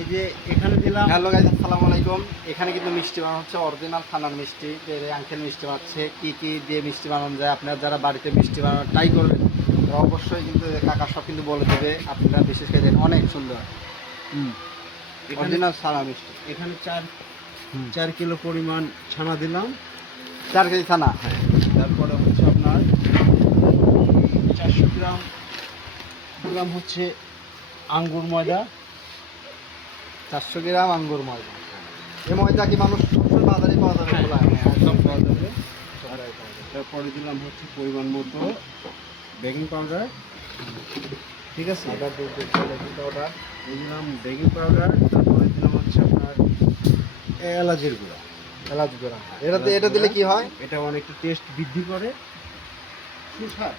এই যে এখানে দিলাম। হ্যালো গাইস, আসসালামু আলাইকুম। এখানে কিন্তু মিষ্টি বানানো হচ্ছে, অরিজিনাল থানার মিষ্টি। আঙ্কেল মিষ্টি বানাচ্ছে। কি কি দিয়ে মিষ্টি বানানো যায়, আপনারা যারা বাড়িতে মিষ্টি বানানো ট্রাই করবেন তো অবশ্যই কিন্তু কাকা সব কিন্তু বলে দেবে। আপনারা বিশেষ করে দেখেন, অনেক সুন্দর অরিজিনাল ছানা মিষ্টি। এখানে 4 কিলো পরিমাণ ছানা দিলাম। 4 কেজি ছানা। হ্যাঁ, তারপরে হচ্ছে আপনার 400 গ্রাম দিলাম হচ্ছে আঙ্গুর ময়দা। 400 গ্রাম আঙ্গুর ময়দা। এই ময়দা কি মানুষ সবসময় বাজারে পাওয়া যাবে? হ্যাঁ, খোলা একদম পাওয়া যাবে। তারপরে দিলাম হচ্ছে পরিমাণ মতো বেকিং পাউডার। ঠিক আছে, আদা দুধ বেকিং পাউডার দিলাম বেকিং পাউডার। তারপরে দিলাম হচ্ছে আপনার এলাচের গুঁড়া। এলাচ গুঁড়া। এটা দিলে কি হয়? এটা অনেকটা টেস্ট বৃদ্ধি করে, সুস্বাদ,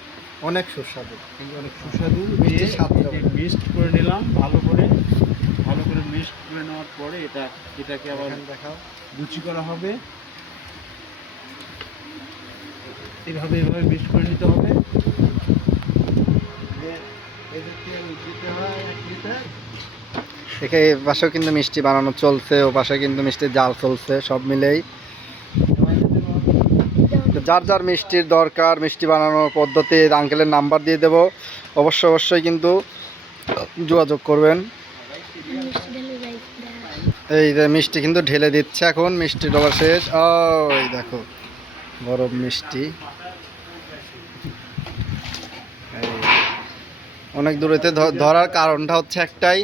অনেক সুস্বাদু। অনেক সুস্বাদু। মিষ্টির স্বাদ মিক্সড করে নিলাম ভালো করে মিক্সড করে নেওয়ার পরে এটাকে আবার দেখাও। লুচি করা হবে। এইভাবে মিক্সড করে নিতে হবে। এখানে এই পাশেও কিন্তু মিষ্টি বানানো চলছে, ও পাশে কিন্তু মিষ্টির জাল চলছে, সব মিলেই যার যার মিষ্টির দরকার, মিষ্টি বানানোর পদ্ধতি আঙ্কেলের নাম্বার দিয়ে দেব, অবশ্যই কিন্তু যোগাযোগ করবেন। এই যে মিষ্টি কিন্তু ঢেলে দিচ্ছে, এখন মিষ্টি ডলা শেষ। ওই দেখো গরম মিষ্টি। অনেক দূরেতে ধরার কারণটা হচ্ছে একটাই,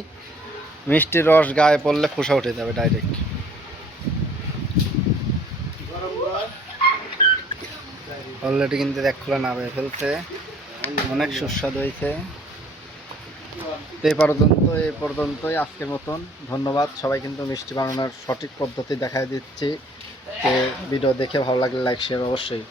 মিষ্টির রস গায়ে পড়লে খোসা উঠে যাবে ডাইরেক্ট। অলরেডি কিন্তু এক খোলা নামিয়ে ফেলছে, অনেক সুস্বাদু হয়েছে। এই পর্যন্তই আজকের মতন। ধন্যবাদ। সবাই কিন্তু মিষ্টি বানানোর সঠিক পদ্ধতি দেখায় দিচ্ছি। তো ভিডিও দেখে ভালো লাগলে লাইক শেয়ার অবশ্যই।